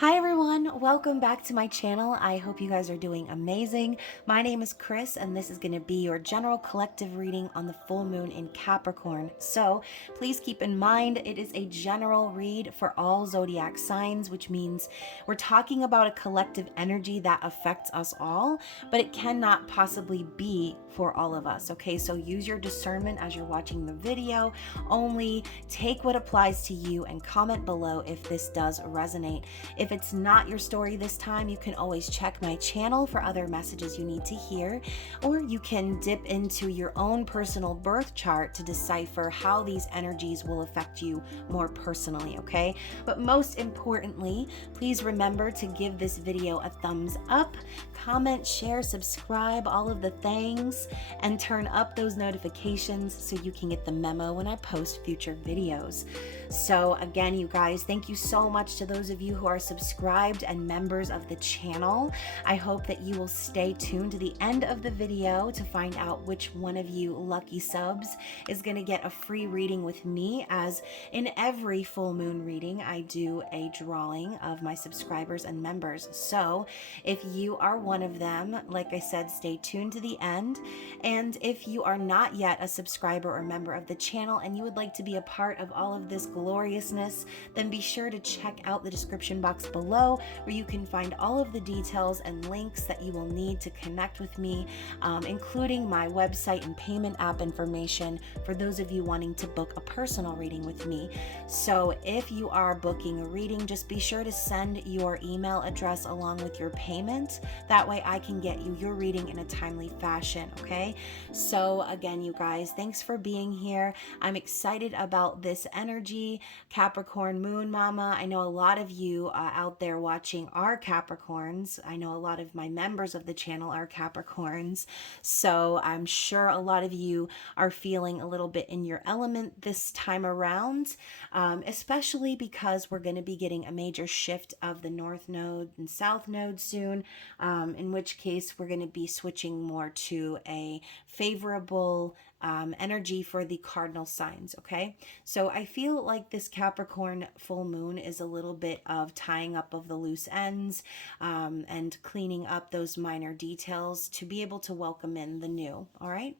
Hi everyone, welcome back to my channel. I hope you guys are doing amazing. My name is Chris and this is going to be your general collective reading on the full moon in Capricorn. So please keep in mind it is a general read for all zodiac signs, which means we're talking about a collective energy that affects us all, but it cannot possibly be for all of us. Okay, so use your discernment as you're watching the video. Only take what applies to you and comment below if this does resonate. If it's not your story this time, you can always check my channel for other messages you need to hear, or you can dip into your own personal birth chart to decipher how these energies will affect you more personally, okay? But most importantly, please remember to give this video a thumbs up, comment, share, subscribe, all of the things, and turn up those notifications so you can get the memo when I post future videos. So again, you guys, thank you so much to those of you who are subscribed and members of the channel. I hope that you will stay tuned to the end of the video to find out which one of you lucky subs is going to get a free reading with me, as in every full moon reading, I do a drawing of my subscribers and members. So if you are one of them, like I said, stay tuned to the end. And if you are not yet a subscriber or member of the channel and you would like to be a part of all of this gloriousness, then be sure to check out the description box below, where you can find all of the details and links that you will need to connect with me, including my website and payment app information for those of you wanting to book a personal reading with me. So if you are booking a reading, just be sure to send your email address along with your payment. That way I can get you your reading in a timely fashion, okay? So again, you guys, thanks for being here. I'm excited about this energy. Capricorn moon mama, I know a lot of you out there watching are Capricorns. I know a lot of my members of the channel are Capricorns. So I'm sure a lot of you are feeling a little bit in your element this time around, especially because we're going to be getting a major shift of the North Node and South Node soon, in which case we're going to be switching more to a favorable energy for the cardinal signs, okay? So I feel like this Capricorn full moon is a little bit of tying up of the loose ends, and cleaning up those minor details to be able to welcome in the new, all right?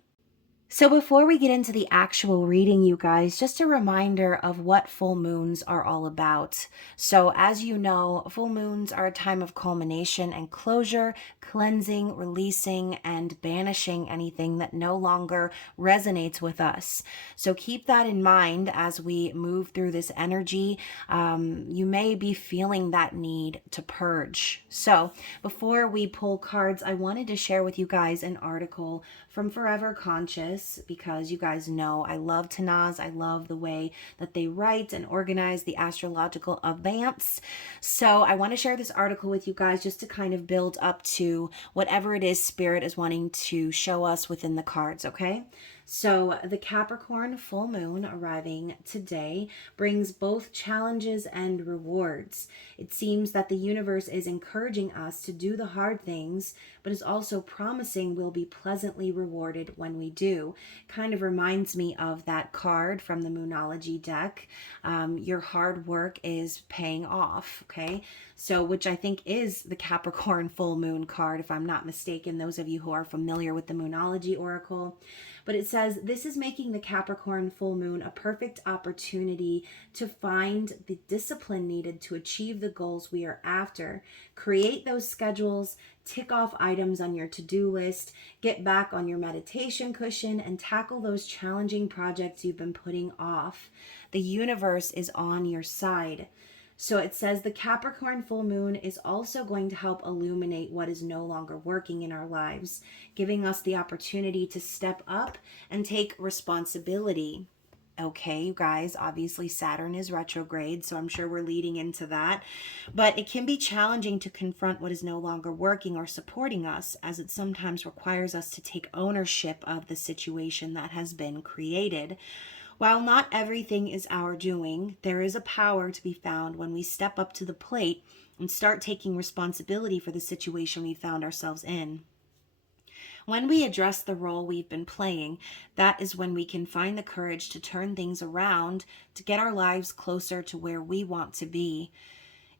So before we get into the actual reading, you guys, just a reminder of what full moons are all about. So as you know, full moons are a time of culmination and closure, cleansing, releasing, and banishing anything that no longer resonates with us. So keep that in mind as we move through this energy. You may be feeling that need to purge. So before we pull cards, I wanted to share with you guys an article from Forever Conscious, because you guys know I love Tanaz. I love the way that they write and organize the astrological events. So I want to share this article with you guys just to kind of build up to whatever it is Spirit is wanting to show us within the cards, okay? So the Capricorn full moon arriving today brings both challenges and rewards. It seems that the universe is encouraging us to do the hard things, but is also promising we'll be pleasantly rewarded when we do. Kind of reminds me of that card from the Moonology deck. Your hard work is paying off, okay? So, which I think is the Capricorn full moon card, if I'm not mistaken, those of you who are familiar with the Moonology oracle. But it says, this is making the Capricorn full moon a perfect opportunity to find the discipline needed to achieve the goals we are after. Create those schedules, tick off items on your to-do list, get back on your meditation cushion, and tackle those challenging projects you've been putting off. The universe is on your side. So it says the Capricorn full moon is also going to help illuminate what is no longer working in our lives, giving us the opportunity to step up and take responsibility. Okay, you guys, obviously Saturn is retrograde, so I'm sure we're leading into that. But it can be challenging to confront what is no longer working or supporting us, as it sometimes requires us to take ownership of the situation that has been created. While not everything is our doing, there is a power to be found when we step up to the plate and start taking responsibility for the situation we found ourselves in. When we address the role we've been playing, that is when we can find the courage to turn things around, to get our lives closer to where we want to be.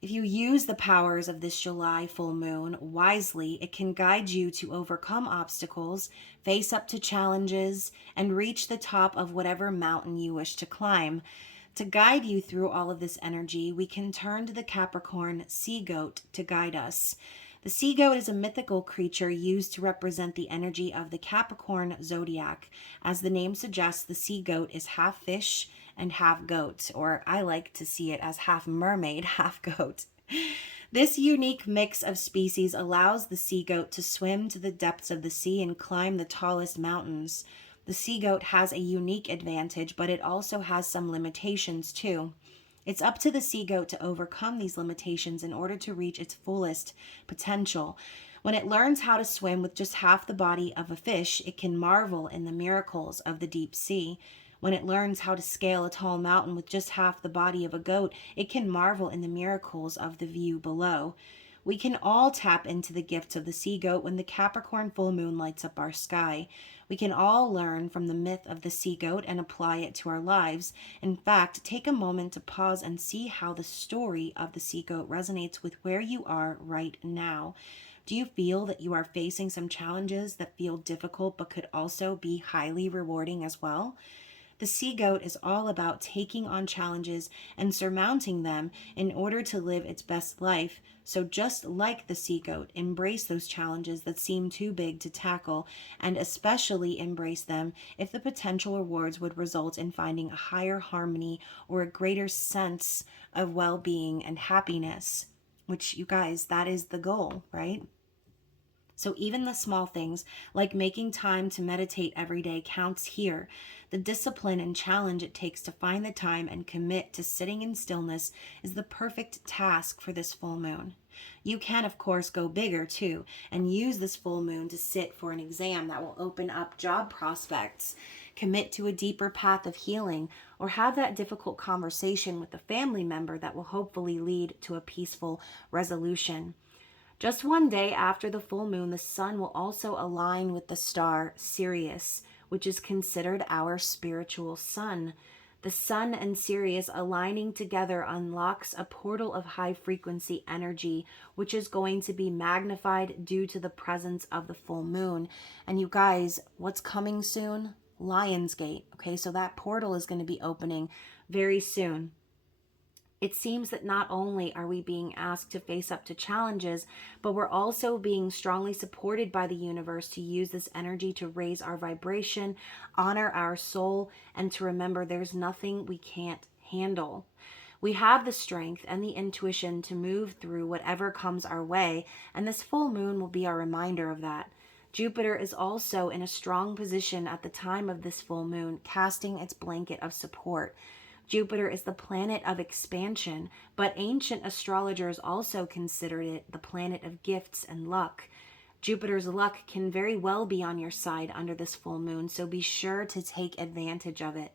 If you use the powers of this July full moon wisely, it can guide you to overcome obstacles, face up to challenges, and reach the top of whatever mountain you wish to climb. To guide you through all of this energy, we can turn to the Capricorn sea goat to guide us. The sea goat is a mythical creature used to represent the energy of the Capricorn zodiac. As the name suggests, the sea goat is half fish and half goat, or I like to see it as half mermaid, half goat. This unique mix of species allows the sea goat to swim to the depths of the sea and climb the tallest mountains. The sea goat has a unique advantage, but it also has some limitations too. It's up to the sea goat to overcome these limitations in order to reach its fullest potential. When it learns how to swim with just half the body of a fish, it can marvel in the miracles of the deep sea. When it learns how to scale a tall mountain with just half the body of a goat, it can marvel in the miracles of the view below. We can all tap into the gifts of the sea goat when the Capricorn full moon lights up our sky. We can all learn from the myth of the sea goat and apply it to our lives. In fact, take a moment to pause and see how the story of the sea goat resonates with where you are right now. Do you feel that you are facing some challenges that feel difficult but could also be highly rewarding as well? The sea goat is all about taking on challenges and surmounting them in order to live its best life. So just like the sea goat, embrace those challenges that seem too big to tackle, and especially embrace them if the potential rewards would result in finding a higher harmony or a greater sense of well-being and happiness. Which, you guys, that is the goal, right? So even the small things, like making time to meditate every day, counts here. The discipline and challenge it takes to find the time and commit to sitting in stillness is the perfect task for this full moon. You can, of course, go bigger too, and use this full moon to sit for an exam that will open up job prospects, commit to a deeper path of healing, or have that difficult conversation with a family member that will hopefully lead to a peaceful resolution. Just one day after the full moon, the sun will also align with the star Sirius, which is considered our spiritual sun. The sun and Sirius aligning together unlocks a portal of high frequency energy, which is going to be magnified due to the presence of the full moon. And you guys, what's coming soon? Lionsgate. Okay, so that portal is going to be opening very soon. It seems that not only are we being asked to face up to challenges, but we're also being strongly supported by the universe to use this energy to raise our vibration, honor our soul, and to remember there's nothing we can't handle. We have the strength and the intuition to move through whatever comes our way, and this full moon will be our reminder of that. Jupiter is also in a strong position at the time of this full moon, casting its blanket of support. Jupiter is the planet of expansion, but ancient astrologers also considered it the planet of gifts and luck. Jupiter's luck can very well be on your side under this full moon, so be sure to take advantage of it.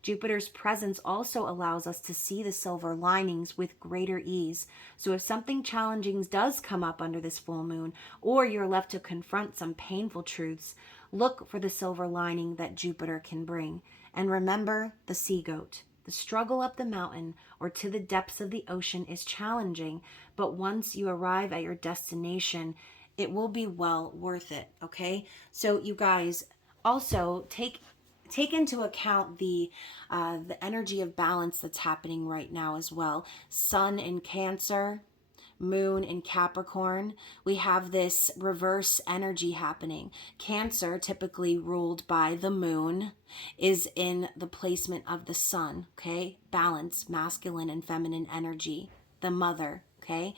Jupiter's presence also allows us to see the silver linings with greater ease. So if something challenging does come up under this full moon, or you're left to confront some painful truths, look for the silver lining that Jupiter can bring. And remember the sea goat. The struggle up the mountain or to the depths of the ocean is challenging, but once you arrive at your destination, it will be well worth it, okay? So you guys also take into account the energy of balance that's happening right now as well. Sun in Cancer, Moon in Capricorn. We have this reverse energy happening. Cancer, typically ruled by the moon, is in the placement of the sun, okay? Balance, masculine and feminine energy, the mother, okay?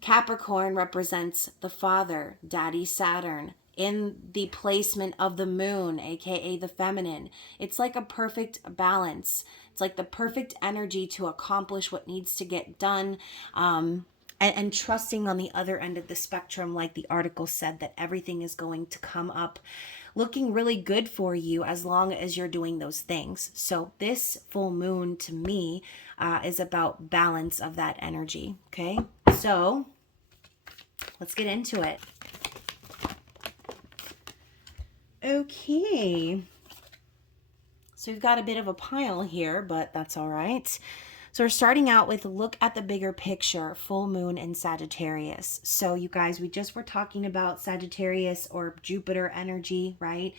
Capricorn represents the father, Daddy Saturn, in the placement of the moon, aka the feminine. It's like a perfect balance. It's like the perfect energy to accomplish what needs to get done, and trusting on the other end of the spectrum, like the article said, that everything is going to come up looking really good for you as long as you're doing those things. So this full moon to me is about balance of that energy, okay? So let's get into it. Okay, so we've got a bit of a pile here, but that's all right. So we're starting out with look at the bigger picture, full moon in Sagittarius. So you guys, we just were talking about Sagittarius or Jupiter energy, right?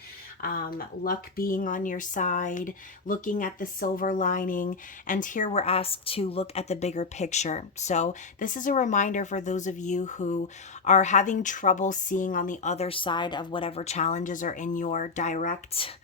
Luck being on your side, looking at the silver lining. And here we're asked to look at the bigger picture. So this is a reminder for those of you who are having trouble seeing on the other side of whatever challenges are in your direct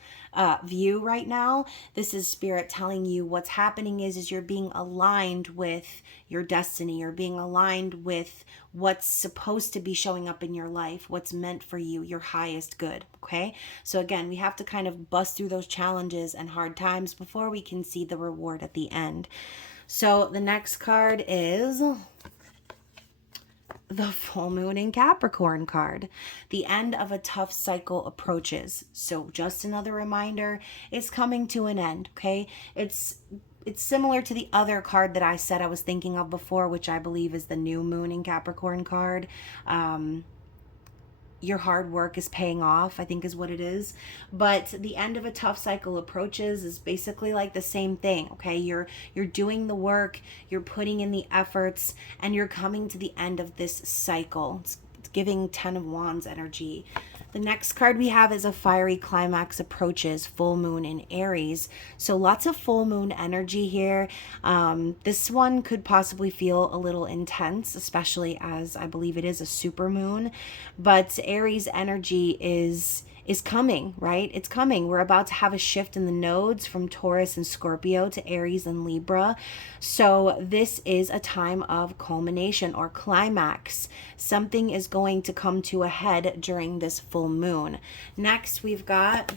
view right now. This is spirit telling you what's happening is you're being aligned with your destiny. You're being aligned with what's supposed to be showing up in your life, what's meant for you, your highest good. Okay. So again, we have to kind of bust through those challenges and hard times before we can see the reward at the end. So the next card is the full moon in Capricorn card. The end of a tough cycle approaches. So just another reminder, it's coming to an end, okay? It's similar to the other card that I said I was thinking of before, which I believe is the new moon in Capricorn card. Your hard work is paying off, I think is what it is. But the end of a tough cycle approaches is basically like the same thing, okay? You're doing the work, you're putting in the efforts, and you're coming to the end of this cycle. It's giving 10 of Wands energy. The next card we have is a fiery climax approaches, full moon in Aries. So lots of full moon energy here. This one could possibly feel a little intense, especially as I believe it is a super moon. But Aries energy is coming, right? It's coming. We're about to have a shift in the nodes from Taurus and Scorpio to Aries and Libra. So this is a time of culmination or climax. Something is going to come to a head during this full moon. Next, we've got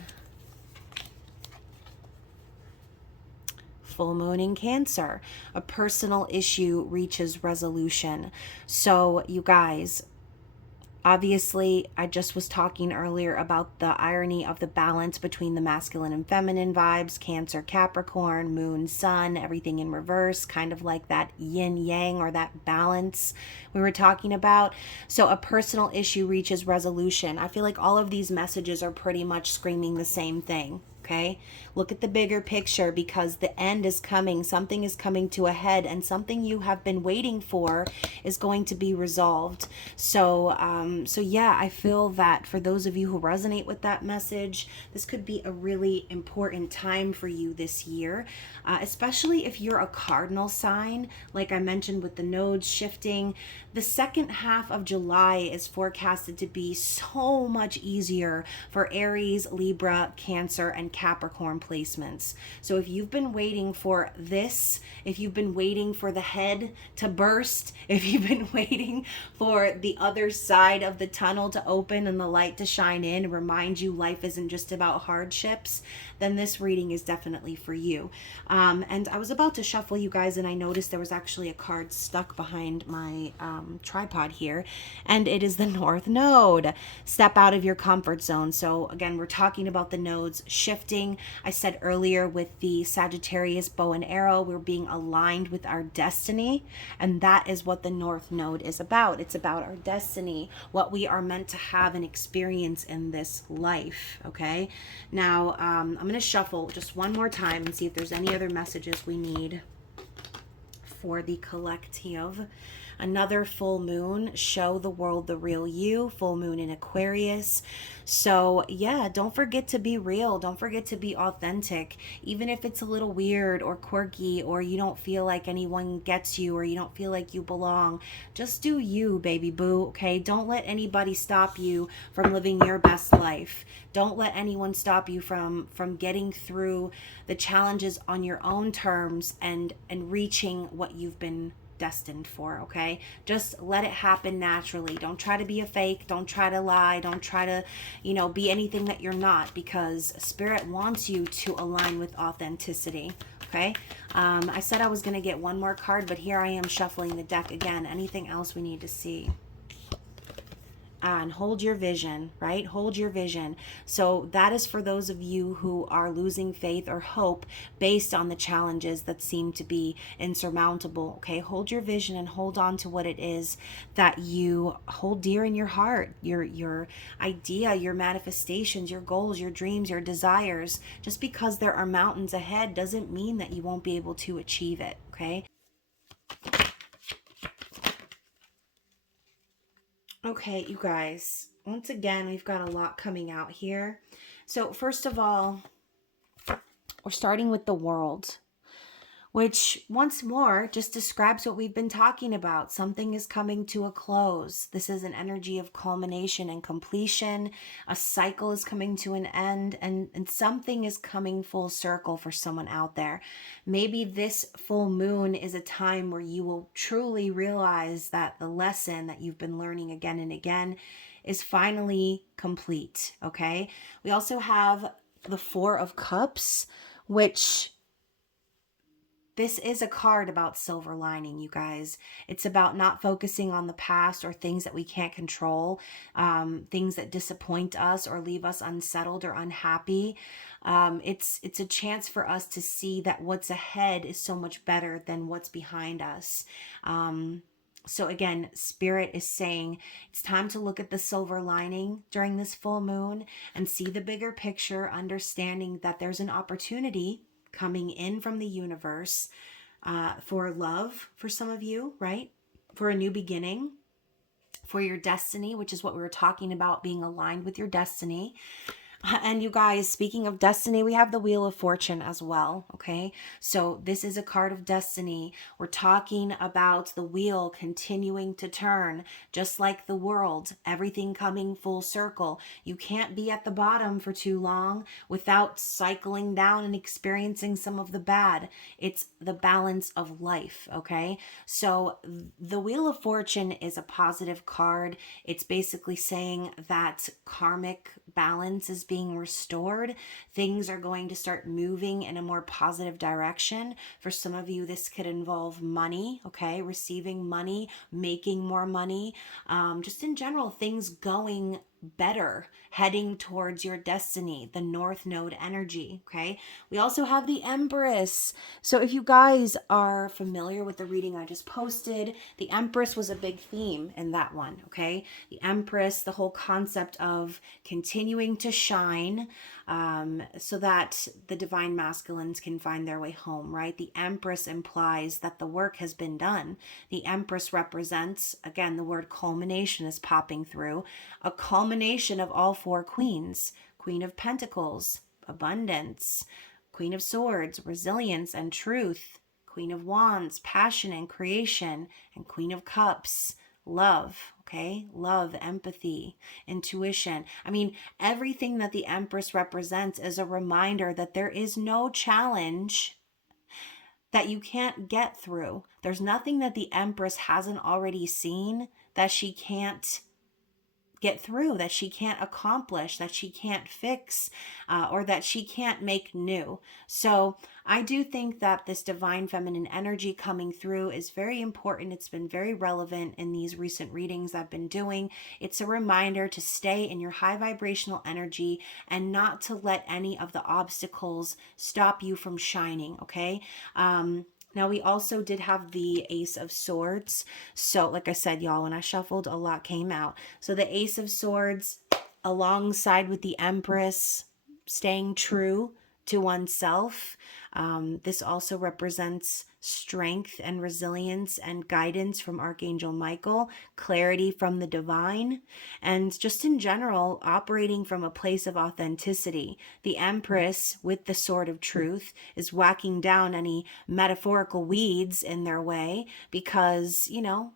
full moon in Cancer. A personal issue reaches resolution. So you guys, obviously, I just was talking earlier about the irony of the balance between the masculine and feminine vibes, Cancer, Capricorn, Moon, Sun, everything in reverse, kind of like that yin yang or that balance we were talking about. So a personal issue reaches resolution. I feel like all of these messages are pretty much screaming the same thing. Okay, look at the bigger picture because the end is coming. Something is coming to a head, and something you have been waiting for is going to be resolved. So yeah, I feel that for those of you who resonate with that message, this could be a really important time for you this year, especially if you're a cardinal sign. Like I mentioned with the nodes shifting, the second half of July is forecasted to be so much easier for Aries, Libra, Cancer, and Capricorn placements. So if you've been waiting for this, if you've been waiting for the head to burst, if you've been waiting for the other side of the tunnel to open and the light to shine in and remind you life isn't just about hardships, then this reading is definitely for you. And I was about to shuffle, you guys, and I noticed there was actually a card stuck behind my tripod here, and it is the North Node. Step out of your comfort zone. So again, we're talking about the nodes shifting. I said earlier with the Sagittarius bow and arrow, we're being aligned with our destiny, and that is what the North Node is about. It's about our destiny, what we are meant to have and experience in this life. Okay, now I'm going to shuffle just one more time and see if there's any other messages we need for the collective. Another full moon, show the world the real you, full moon in Aquarius. So yeah, don't forget to be real. Don't forget to be authentic. Even if it's a little weird or quirky, or you don't feel like anyone gets you, or you don't feel like you belong, just do you, baby boo, okay? Don't let anybody stop you from living your best life. Don't let anyone stop you from getting through the challenges on your own terms and reaching what you've been destined for. Okay, just let it happen naturally. Don't try to be a fake. Don't try to lie. Don't try to be anything that you're not, because spirit wants you to align with authenticity. Okay, I said I was going to get one more card, but here I am shuffling the deck again. Anything else we need to see? And hold your vision, right? Hold your vision. So that is for those of you who are losing faith or hope based on the challenges that seem to be insurmountable. Okay, hold your vision and hold on to what it is that you hold dear in your heart, your idea, your manifestations, your goals, your dreams, your desires. Just because there are mountains ahead doesn't mean that you won't be able to achieve it. okay? Okay, you guys, once again, we've got a lot coming out here. So first of all, we're starting with the World, which once more just describes what we've been talking about. Something is coming to a close. This is an energy of culmination and completion. A cycle is coming to an end, and something is coming full circle for someone out there. Maybe this full moon is a time where you will truly realize that the lesson that you've been learning again and again is finally complete, okay? We also have the Four of Cups, which this is a card about silver lining, you guys. It's about not focusing on the past or things that we can't control, things that disappoint us or leave us unsettled or unhappy. It's a chance for us to see that what's ahead is so much better than what's behind us. So again, Spirit is saying it's time to look at the silver lining during this full moon and see the bigger picture, understanding that there's an opportunity coming in from the universe for love for some of you, right? For a new beginning, for your destiny, which is what we were talking about, being aligned with your destiny. And you guys, speaking of destiny, we have the Wheel of Fortune as well, okay? So this is a card of destiny. We're talking about the wheel continuing to turn, just like the world, everything coming full circle. You can't be at the bottom for too long without cycling down and experiencing some of the bad. It's the balance of life, okay? So the Wheel of Fortune is a positive card. It's basically saying that karmic balance is being restored. Things are going to start moving in a more positive direction. For some of you, this could involve money, okay? Receiving money, making more money, just in general, things going better, heading towards your destiny, the North Node energy, okay? We also have the Empress. So if you guys are familiar with the reading I just posted, the Empress was a big theme in that one, okay? The Empress, the whole concept of continuing to shine, so that the divine masculines can find their way home, right? The Empress implies that the work has been done. The Empress represents, again, the word culmination is popping through, a culmination of all four queens: Queen of Pentacles, abundance; Queen of Swords, resilience and truth; Queen of Wands, passion and creation; and Queen of Cups, love, okay? Love, empathy, intuition. I mean, everything that the Empress represents is a reminder that there is no challenge that you can't get through. There's nothing that the Empress hasn't already seen that she can't get through, that she can't accomplish, that she can't fix, or that she can't make new. So I do think that this divine feminine energy coming through is very important. It's been very relevant in these recent readings I've been doing. It's a reminder to stay in your high vibrational energy and not to let any of the obstacles stop you from shining, okay? Now, we also did have the Ace of Swords. So, like I said, y'all, when I shuffled, a lot came out. So the Ace of Swords, alongside with the Empress, staying true to oneself. This also represents strength and resilience and guidance from Archangel Michael, clarity from the divine, and just in general, operating from a place of authenticity. The Empress, with the sword of truth, is whacking down any metaphorical weeds in their way because, you know,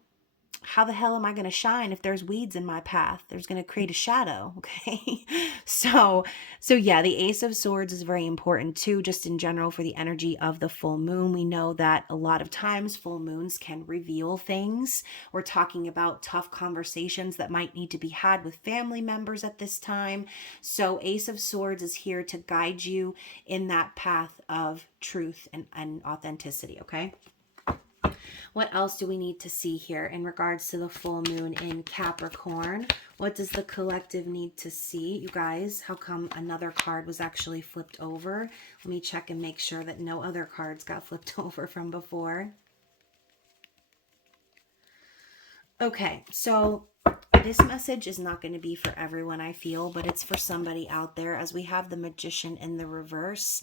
how the hell am I going to shine if there's weeds in my path? There's going to create a shadow, okay? So yeah, the Ace of Swords is very important too, just in general for the energy of the full moon. We know that a lot of times full moons can reveal things. We're talking about tough conversations that might need to be had with family members at this time. So Ace of Swords is here to guide you in that path of truth and authenticity, okay? What else do we need to see here in regards to the full moon in Capricorn? What does the collective need to see? You guys, how come another card was actually flipped over? Let me check and make sure that no other cards got flipped over from before. Okay, so this message is not going to be for everyone, I feel, but it's for somebody out there, as we have the Magician in the reverse.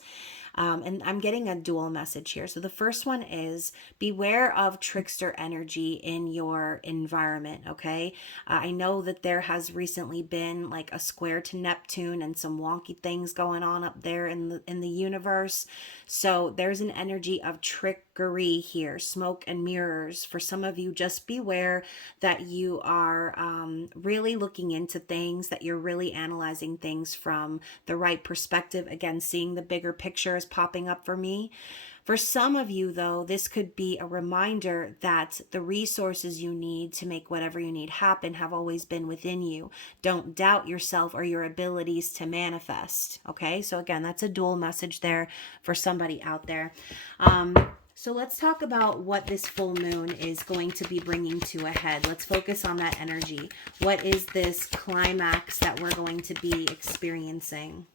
And I'm getting a dual message here. So the first one is beware of trickster energy in your environment, okay? I know that there has recently been like a square to Neptune and some wonky things going on up there in the universe. So there's an energy of trickery here, smoke and mirrors. For some of you, just beware that you are really looking into things, that you're really analyzing things from the right perspective. Again, seeing the bigger picture is popping up for me. For some of you, though, this could be a reminder that the resources you need to make whatever you need happen have always been within you. Don't doubt yourself or your abilities to manifest. Okay, so again, that's a dual message there for somebody out there. So let's talk about what this full moon is going to be bringing to a head. Let's focus on that energy. What is this climax that we're going to be experiencing?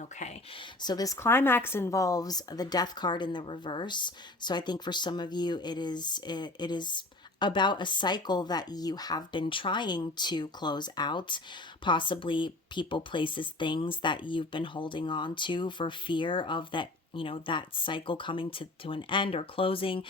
Okay, so this climax involves the death card in the reverse. So I think for some of you, it is about a cycle that you have been trying to close out, possibly people, places, things that you've been holding on to for fear of that, that cycle coming to an end or closing,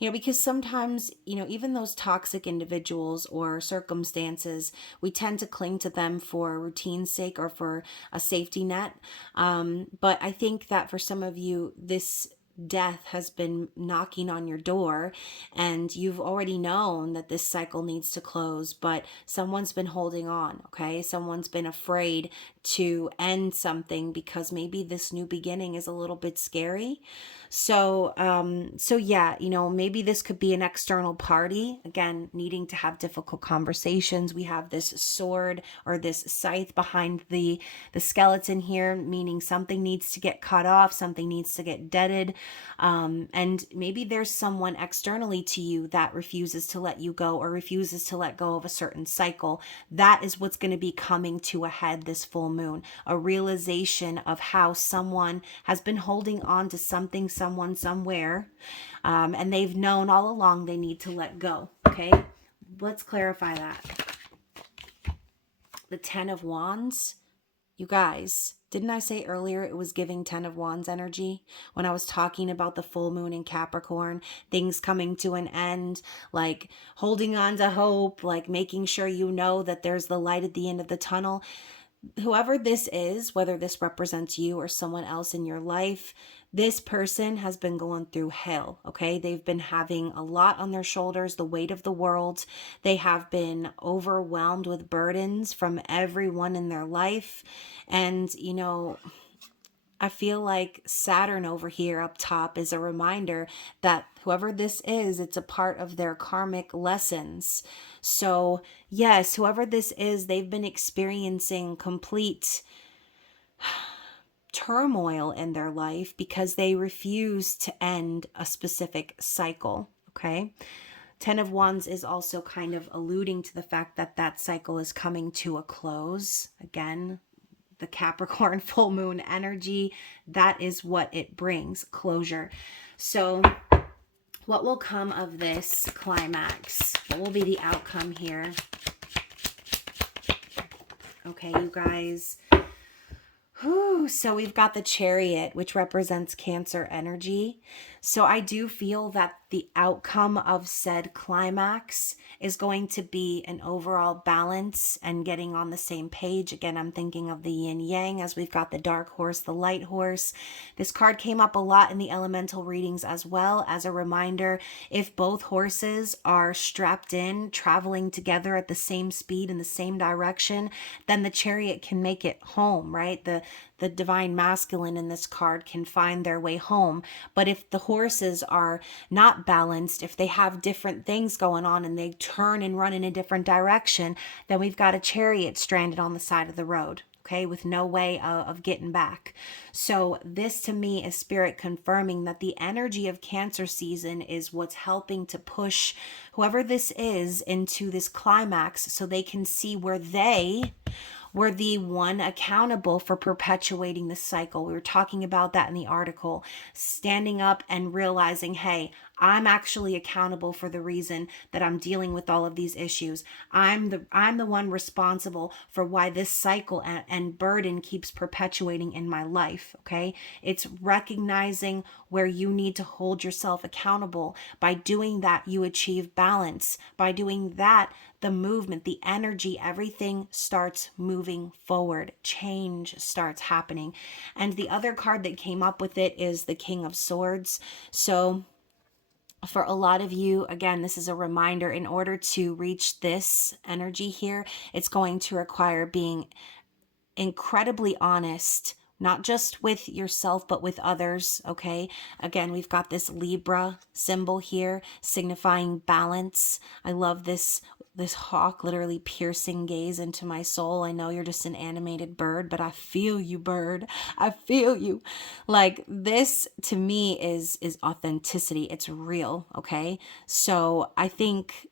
because sometimes, even those toxic individuals or circumstances, we tend to cling to them for routine's sake or for a safety net. But I think that for some of you, this death has been knocking on your door and you've already known that this cycle needs to close, but someone's been holding on. Okay, someone's been afraid to end something because maybe this new beginning is a little bit scary. So yeah, maybe this could be an external party, again, needing to have difficult conversations. We have this sword or this scythe behind the skeleton here, meaning something needs to get cut off, something needs to get deaded. And maybe there's someone externally to you that refuses to let you go or refuses to let go of a certain cycle. That is what's going to be coming to a head this full moon, a realization of how someone has been holding on to something, someone, somewhere, and they've known all along they need to let go. Okay, let's clarify that. The 10 of Wands. You guys, didn't I say earlier it was giving 10 of Wands energy when I was talking about the full moon in Capricorn, things coming to an end, like holding on to hope, like making sure you know that there's the light at the end of the tunnel. Whoever this is, whether this represents you or someone else in your life, this person has been going through hell, okay? They've been having a lot on their shoulders, the weight of the world. They have been overwhelmed with burdens from everyone in their life. And, I feel like Saturn over here up top is a reminder that whoever this is, it's a part of their karmic lessons. So yes, whoever this is, they've been experiencing complete turmoil in their life because they refuse to end a specific cycle. Okay. 10 of Wands is also kind of alluding to the fact that that cycle is coming to a close. Again, the Capricorn full moon energy, that is what it brings, closure. So what will come of this climax? What will be the outcome here? Okay, you guys. Whew, so we've got the Chariot, which represents Cancer energy. So I do feel that the outcome of said climax is going to be an overall balance and getting on the same page. Again, I'm thinking of the yin yang as we've got the dark horse, the light horse. This card came up a lot in the elemental readings as well. As a reminder, if both horses are strapped in, traveling together at the same speed in the same direction, then the Chariot can make it home, right? The divine masculine in this card can find their way home. But if the horses are not balanced, if they have different things going on and they turn and run in a different direction, then we've got a Chariot stranded on the side of the road, okay, with no way of getting back. So this to me is spirit confirming that the energy of Cancer season is what's helping to push whoever this is into this climax so they can see where they were the one accountable for perpetuating the cycle. We were talking about that in the article, standing up and realizing, hey, I'm actually accountable for the reason that I'm dealing with all of these issues. I'm the one responsible for why this cycle and burden keeps perpetuating in my life. Okay, it's recognizing where you need to hold yourself accountable. By doing that, you achieve balance. By doing that, the movement, the energy, everything starts moving forward. Change starts happening. And the other card that came up with it is the King of Swords. So for a lot of you, again, this is a reminder, in order to reach this energy here, it's going to require being incredibly honest, not just with yourself, but with others. Okay. Again, we've got this Libra symbol here signifying balance. I love this hawk literally piercing gaze into my soul. I know you're just an animated bird, but I feel you, bird. I feel you. Like, this to me is authenticity. It's real. Okay. So I think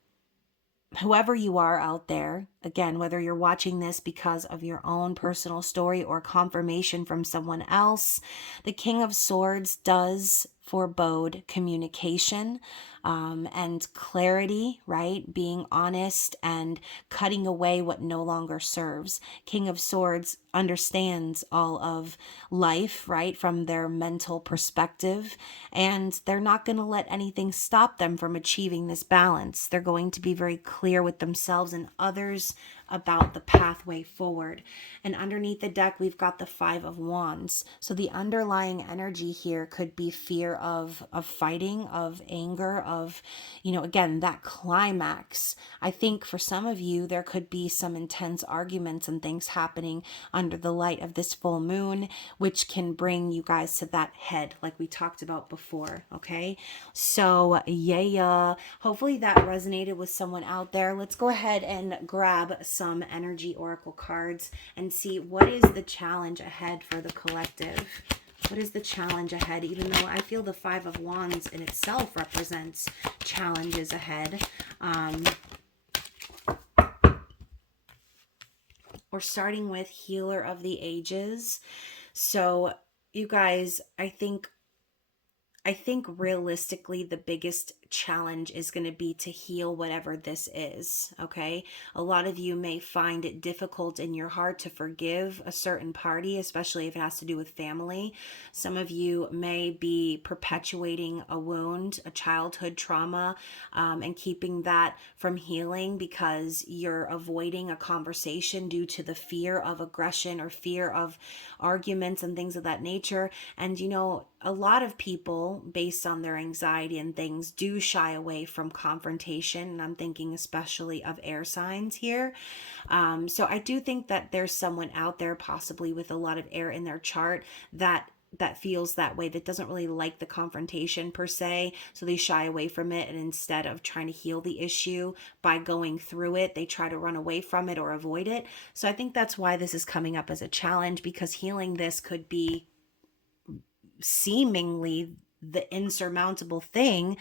whoever you are out there, again, whether you're watching this because of your own personal story or confirmation from someone else, the King of Swords does forebode communication and clarity, right? Being honest and cutting away what no longer serves. King of Swords understands all of life, right, from their mental perspective, and they're not going to let anything stop them from achieving this balance. They're going to be very clear with themselves and others about the pathway forward. And underneath the deck, we've got the Five of Wands. So the underlying energy here could be fear of fighting, of anger, of, again, that climax. I think for some of you, there could be some intense arguments and things happening under the light of this full moon, which can bring you guys to that head, like we talked about before. Okay. So yeah, hopefully that resonated with someone out there. Let's go ahead and grab some energy oracle cards and see what is the challenge ahead for the collective. What is the challenge ahead? Even though I feel the Five of Wands in itself represents challenges ahead. We're starting with Healer of the Ages. So you guys, I think realistically the biggest challenge is going to be to heal whatever this is. Okay. A lot of you may find it difficult in your heart to forgive a certain party, especially if it has to do with family. Some of you may be perpetuating a wound, a childhood trauma, and keeping that from healing because you're avoiding a conversation due to the fear of aggression or fear of arguments and things of that nature. And a lot of people, based on their anxiety and things, do shy away from confrontation. And I'm thinking especially of air signs here. So I do think that there's someone out there possibly with a lot of air in their chart that feels that way, that doesn't really like the confrontation per se, so they shy away from it, and instead of trying to heal the issue by going through it, they try to run away from it or avoid it. So I think that's why this is coming up as a challenge, because healing this could be seemingly the insurmountable thing,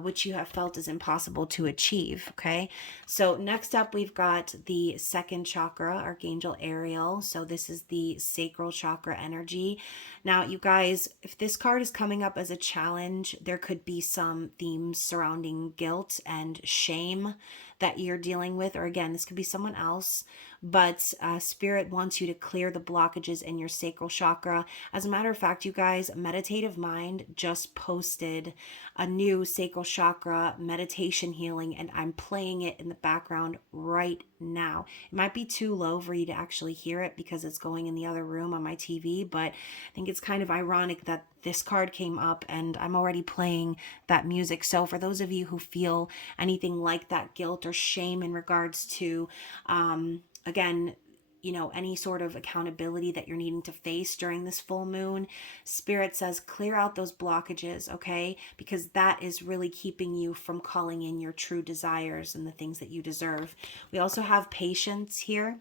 which you have felt is impossible to achieve. Okay. So next up, we've got the second chakra, Archangel Ariel. So this is the sacral chakra energy. Now, you guys, if this card is coming up as a challenge, there could be some themes surrounding guilt and shame that you're dealing with, or again, this could be someone else, but Spirit wants you to clear the blockages in your sacral chakra. As a matter of fact, you guys, Meditative Mind just posted a new sacral chakra meditation healing, and I'm playing it in the background right now. It might be too low for you to actually hear it because it's going in the other room on my TV, but I think it's kind of ironic that this card came up and I'm already playing that music. So for those of you who feel anything like that guilt or shame in regards to, again, any sort of accountability that you're needing to face during this full moon, Spirit says clear out those blockages, okay? Because that is really keeping you from calling in your true desires and the things that you deserve. We also have patience here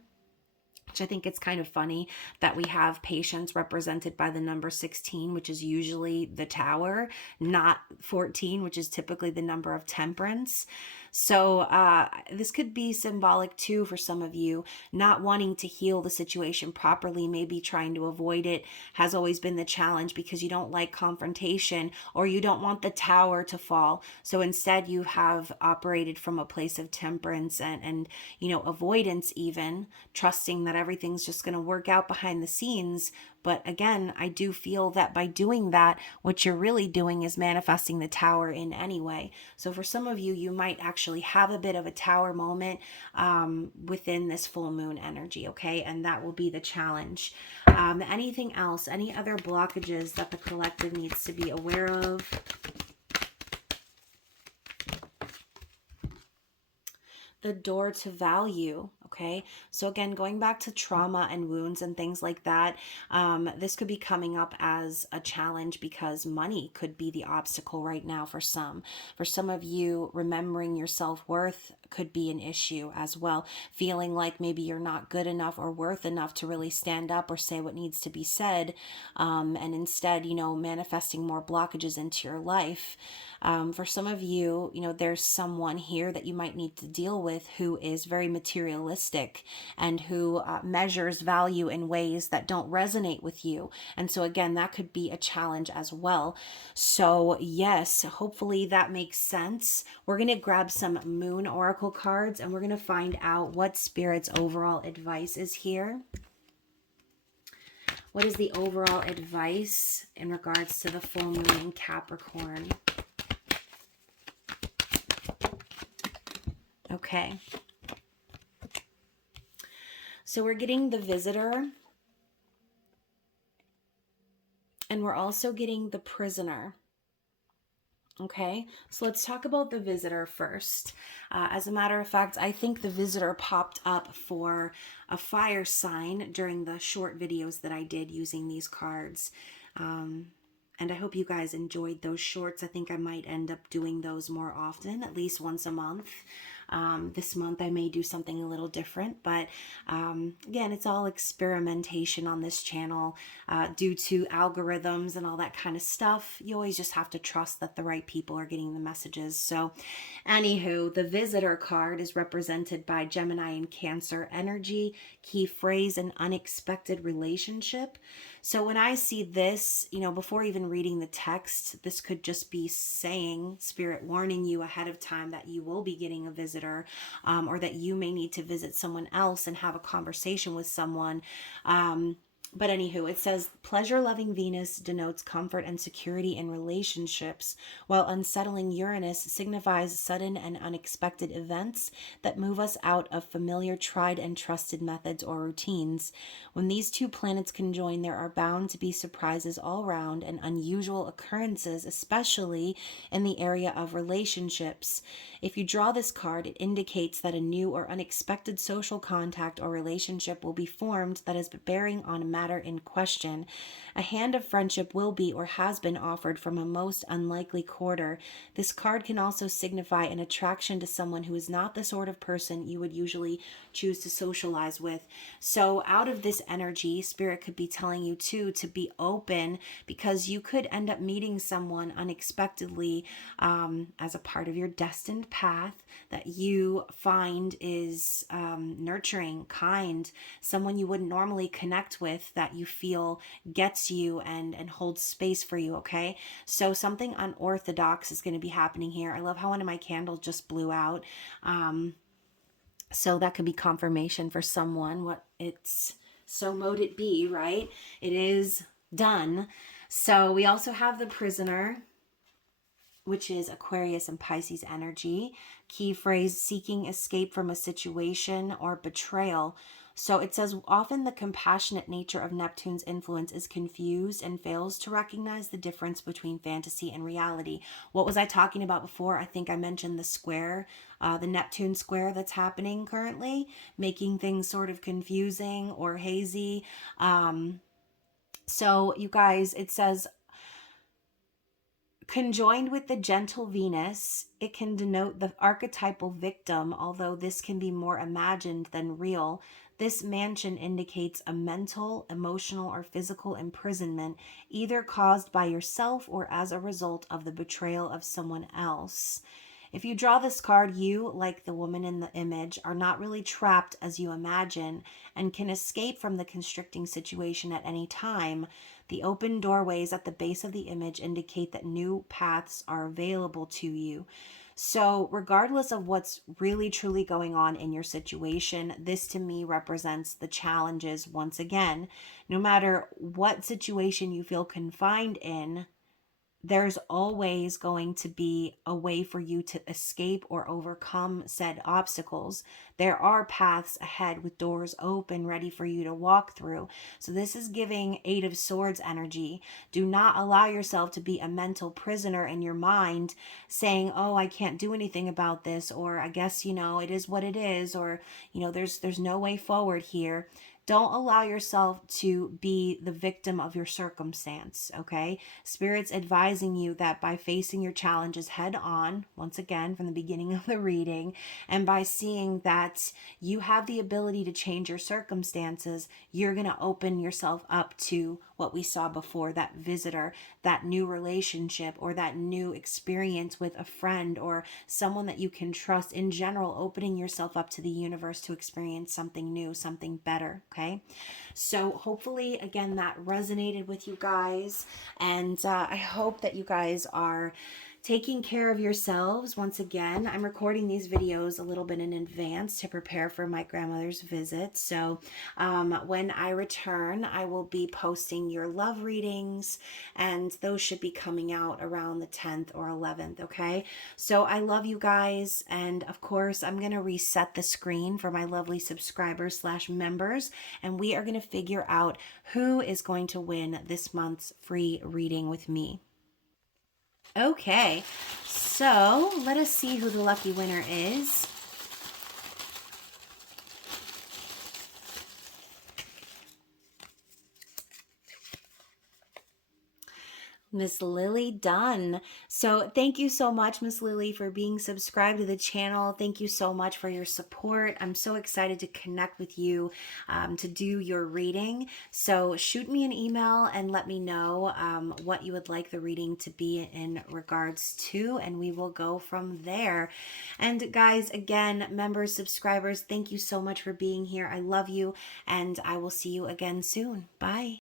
which I think it's kind of funny that we have patience represented by the number 16, which is usually the Tower, not 14, which is typically the number of temperance. So this could be symbolic too for some of you, not wanting to heal the situation properly, maybe trying to avoid it has always been the challenge because you don't like confrontation or you don't want the tower to fall. So instead you have operated from a place of temperance and avoidance, even trusting that everything's just going to work out behind the scenes. But again, I do feel that by doing that, what you're really doing is manifesting the tower in any way. So for some of you, you might actually have a bit of a tower moment within this full moon energy, okay? And that will be the challenge. Anything else? Any other blockages that the collective needs to be aware of? The door to value. Okay, so again, going back to trauma and wounds and things like that, this could be coming up as a challenge because money could be the obstacle right now for some. For some of you, remembering your self-worth could be an issue as well. Feeling like maybe you're not good enough or worth enough to really stand up or say what needs to be said, and instead, manifesting more blockages into your life. For some of you, there's someone here that you might need to deal with who is very materialistic and who measures value in ways that don't resonate with you. And so again, that could be a challenge as well. So yes, hopefully that makes sense. We're going to grab some moon oracle cards and we're going to find out what Spirit's overall advice is here. What is the overall advice in regards to the full moon in Capricorn? Okay. So we're getting the Visitor. And we're also getting the Prisoner. Okay, so let's talk about the Visitor first. As a matter of fact, I think the Visitor popped up for a fire sign during the short videos that I did using these cards. And I hope you guys enjoyed those shorts. I think I might end up doing those more often, at least once a month. This month I may do something a little different, but again, it's all experimentation on this channel due to algorithms and all that kind of stuff. You always just have to trust that the right people are getting the messages. So anywho, the Visitor card is represented by Gemini and Cancer energy. Key phrase, an unexpected relationship. So when I see this, before even reading the text, this could just be saying, Spirit warning you ahead of time that you will be getting a visitor, or that you may need to visit someone else and have a conversation with someone. But anywho, it says, pleasure-loving Venus denotes comfort and security in relationships, while unsettling Uranus signifies sudden and unexpected events that move us out of familiar, tried and trusted methods or routines. When these two planets conjoin, there are bound to be surprises all around and unusual occurrences, especially in the area of relationships. If you draw this card, it indicates that a new or unexpected social contact or relationship will be formed that is bearing on a matter in question. A hand of friendship will be or has been offered from a most unlikely quarter. This card can also signify an attraction to someone who is not the sort of person you would usually choose to socialize with. So out of this energy, Spirit could be telling you too to be open, because you could end up meeting someone unexpectedly as a part of your destined path that you find is nurturing, kind, someone you wouldn't normally connect with that you feel gets you and holds space for you, okay? So something unorthodox is going to be happening here. I love how one of my candles just blew out. So that could be confirmation for someone. What it's, so mote it be, right? It is done. So we also have the Prisoner, which is Aquarius and Pisces energy. Key phrase, seeking escape from a situation or betrayal. So it says, often the compassionate nature of Neptune's influence is confused and fails to recognize the difference between fantasy and reality. What was I talking about before? I think I mentioned the square, the Neptune square that's happening currently, making things sort of confusing or hazy. So you guys, it says, Conjoined with the gentle Venus, it can denote the archetypal victim, although this can be more imagined than real. This mansion indicates a mental, emotional, or physical imprisonment, either caused by yourself or as a result of the betrayal of someone else. If you draw this card, you, like the woman in the image, are not really trapped as you imagine and can escape from the constricting situation at any time. The open doorways at the base of the image indicate that new paths are available to you. So, regardless of what's really truly going on in your situation, this to me represents the challenges once again. No matter what situation you feel confined in, there's always going to be a way for you to escape or overcome said obstacles. There are paths ahead with doors open, ready for you to walk through. So, this is giving Eight of Swords energy. Do not allow yourself to be a mental prisoner in your mind, saying, oh, I can't do anything about this, or I guess, it is what it is, or, there's no way forward here. Don't allow yourself to be the victim of your circumstance, okay? Spirit's advising you that by facing your challenges head on, once again from the beginning of the reading, and by seeing that you have the ability to change your circumstances, you're going to open yourself up to what we saw before, that visitor, that new relationship, or that new experience with a friend or someone that you can trust. In general, opening yourself up to the universe to experience something new, something better, okay? So hopefully, again, that resonated with you guys. And I hope that you guys are taking care of yourselves. Once again, I'm recording these videos a little bit in advance to prepare for my grandmother's visit. So when I return, I will be posting your love readings, and those should be coming out around the 10th or 11th, okay? So I love you guys, and of course, I'm going to reset the screen for my lovely subscribers slash members, and we are going to figure out who is going to win this month's free reading with me. Okay, so let us see who the lucky winner is. Miss Lily Dunn. So thank you so much, Miss Lily, for being subscribed to the channel. Thank you so much for your support. I'm so excited to connect with you to do your reading. So shoot me an email and let me know what you would like the reading to be in regards to, and we will go from there. And guys, again, members, subscribers, thank you so much for being here. I love you, and I will see you again soon. Bye.